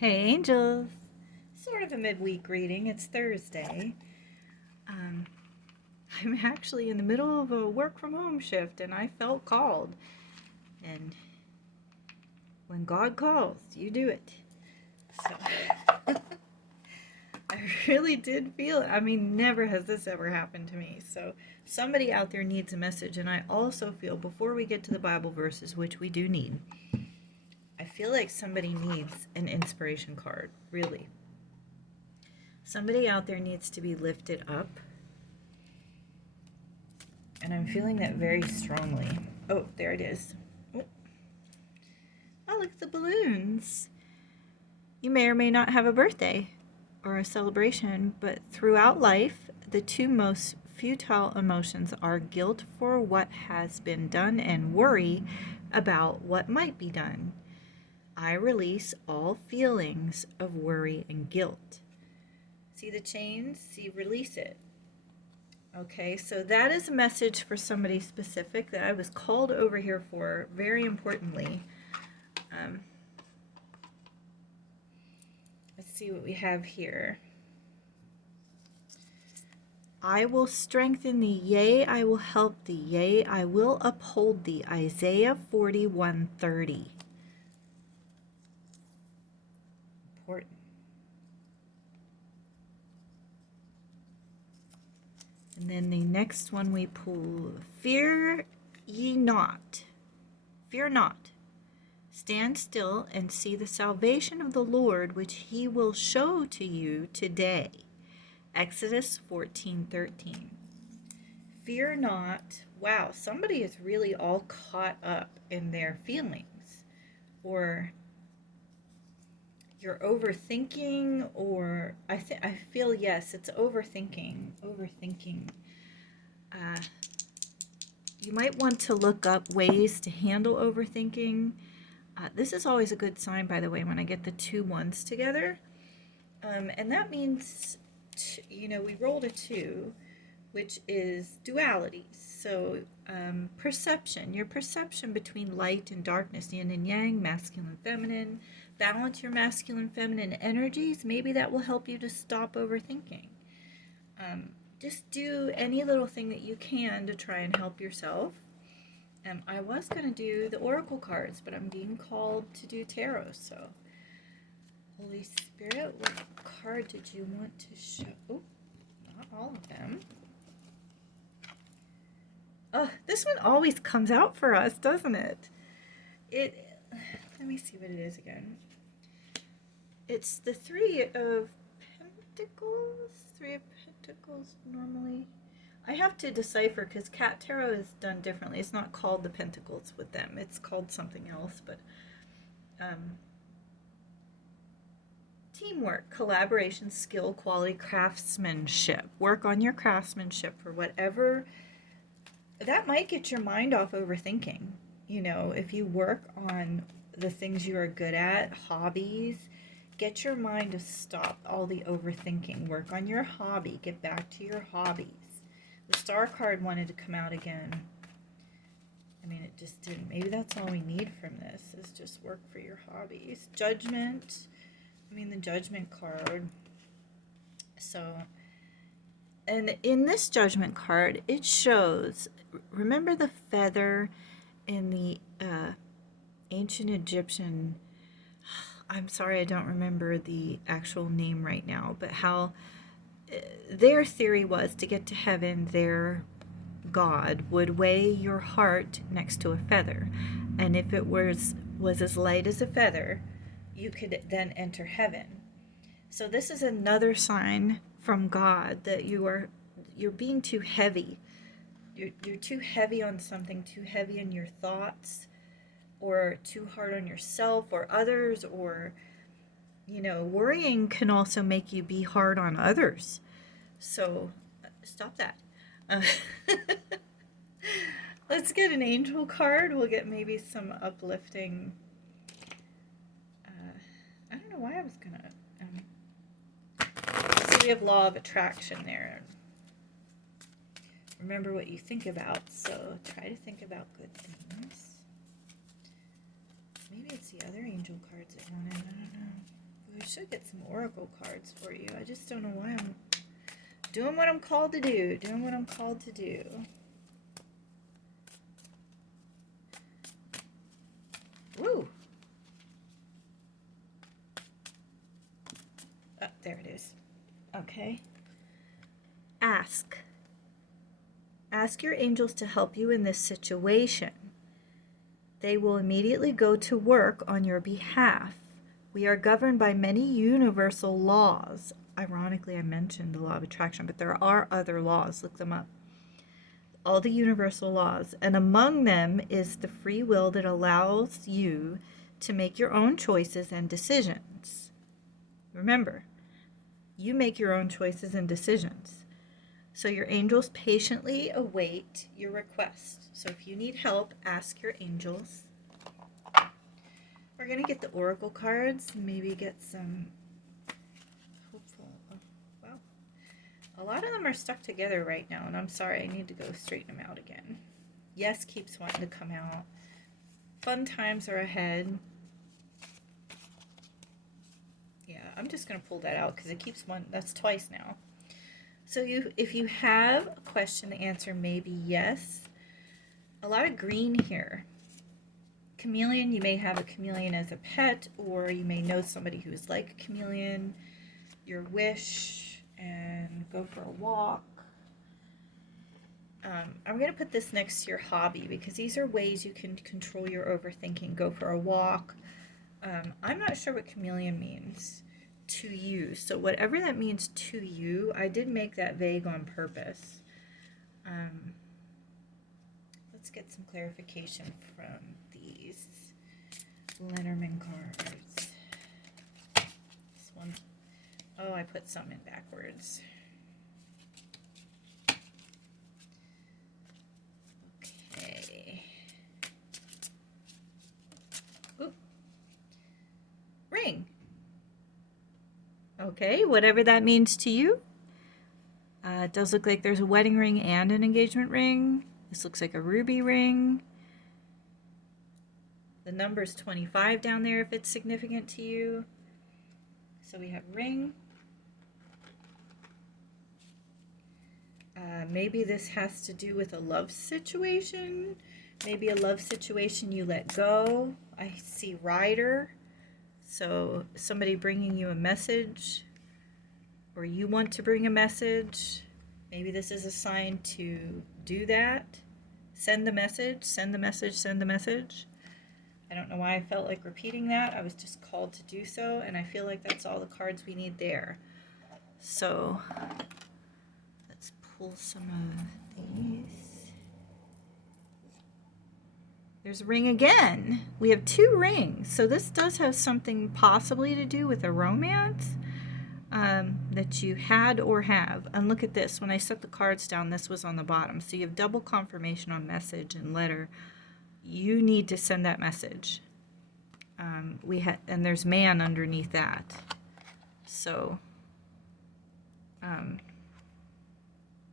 Hey angels, sort of a midweek reading. It's Thursday. Um, I'm actually in the middle of a work from home shift and I felt called. And when God calls, you do it. So I really did feel it. I mean, never has this ever happened to me. So somebody out there needs a message. And I also feel before we get to the Bible verses, which we do need, I feel like somebody needs an inspiration card, really. Somebody out there needs to be lifted up. And I'm feeling that very strongly. Oh, there it is. Oh, look at the balloons. You may or may not have a birthday or a celebration, but throughout life, the two most futile emotions are guilt for what has been done and worry about what might be done. I release all feelings of worry and guilt. See the chains? See, release it. Okay, so that is a message for somebody specific that I was called over here for, very importantly. Let's see what we have here. I will strengthen thee, yea, I will help thee, yea, I will uphold thee. Isaiah 41:30. Important. And then the next one we pull, fear ye not. Fear not. Stand still and see the salvation of the Lord, which he will show to you today. Exodus 14:13. Fear not. Wow, somebody is really all caught up in their feelings. Or you're overthinking, or I feel, yes, it's overthinking. Uh, you might want to look up ways to handle overthinking. This is always a good sign, by the way, when I get the two ones together. And that means, we rolled a 2, which is duality. So perception, your perception between light and darkness, yin and yang, masculine, feminine. Balance your masculine, feminine energies. Maybe that will help you to stop overthinking. Just do any little thing that you can to try and help yourself. I was going to do the oracle cards, but I'm being called to do tarot. So, Holy Spirit, what card did you want to show? Oh, not all of them. Oh, this one always comes out for us, doesn't it? Let me see what it is again. It's the 3 of Pentacles. 3 of Pentacles normally. I have to decipher because Cat Tarot is done differently. It's not called the Pentacles with them. It's called something else, but teamwork, collaboration, skill, quality, craftsmanship. Work on your craftsmanship for whatever. That might get your mind off overthinking. If you work on the things you are good at, hobbies, get your mind to stop all the overthinking. Work on your hobby. Get back to your hobbies. The Star card wanted to come out again. I mean, it just didn't. Maybe that's all we need from this, is just work for your hobbies. Judgment. The Judgment card. So, and in this Judgment card, it shows, remember the feather in the ancient Egyptian, I'm sorry, I don't remember the actual name right now, but how their theory was to get to heaven, their God would weigh your heart next to a feather. And if it was as light as a feather, you could then enter heaven. So this is another sign from God that you're being too heavy. You're too heavy on something, too heavy in your thoughts, or too hard on yourself or others, or worrying can also make you be hard on others. So stop that. Let's get an angel card. We'll get maybe some uplifting. I don't know why I was gonna. So we have law of attraction there. Remember what you think about. So try to think about good things. Maybe it's the other angel cards that wanted. I don't know. should get some oracle cards for you. I just don't know why I'm doing what I'm called to do. Doing what I'm called to do. Woo! Oh, there it is. Okay. Ask. Ask your angels to help you in this situation. They will immediately go to work on your behalf. We are governed by many universal laws. Ironically, I mentioned the law of attraction, but there are other laws. Look them up. All the universal laws. And among them is the free will that allows you to make your own choices and decisions. Remember, you make your own choices and decisions. So your angels patiently await your request. So if you need help, ask your angels. We're going to get the oracle cards and maybe get some hopeful. Oh, wow. A lot of them are stuck together right now, and I'm sorry, I need to go straighten them out again. Yes keeps wanting to come out. Fun times are ahead. Yeah, I'm just going to pull that out because it keeps one. That's twice now. So if you have a question, the answer may be yes. A lot of green here. Chameleon, you may have a chameleon as a pet, or you may know somebody who is like a chameleon. Your wish, and go for a walk. I'm going to put this next to your hobby because these are ways you can control your overthinking. Go for a walk. I'm not sure what chameleon means to you. So whatever that means to you, I did make that vague on purpose. Let's get some clarification from these Lenormand cards. This one, oh, I put some in backwards. Okay. Ooh. Ring. Okay, whatever that means to you. It does look like there's a wedding ring and an engagement ring. This looks like a ruby ring. The number's 25 down there if it's significant to you. So we have ring. Maybe this has to do with a love situation. Maybe a love situation you let go. I see rider. So somebody bringing you a message, or you want to bring a message. Maybe this is a sign to do that. Send the message, send the message, send the message. I don't know why I felt like repeating that. I was just called to do so, and I feel like that's all the cards we need there. So let's pull some of these. There's a ring again. We have 2 rings. So this does have something possibly to do with a romance that you had or have. And look at this. When I set the cards down, this was on the bottom. So you have double confirmation on message and letter. You need to send that message. And there's man underneath that. So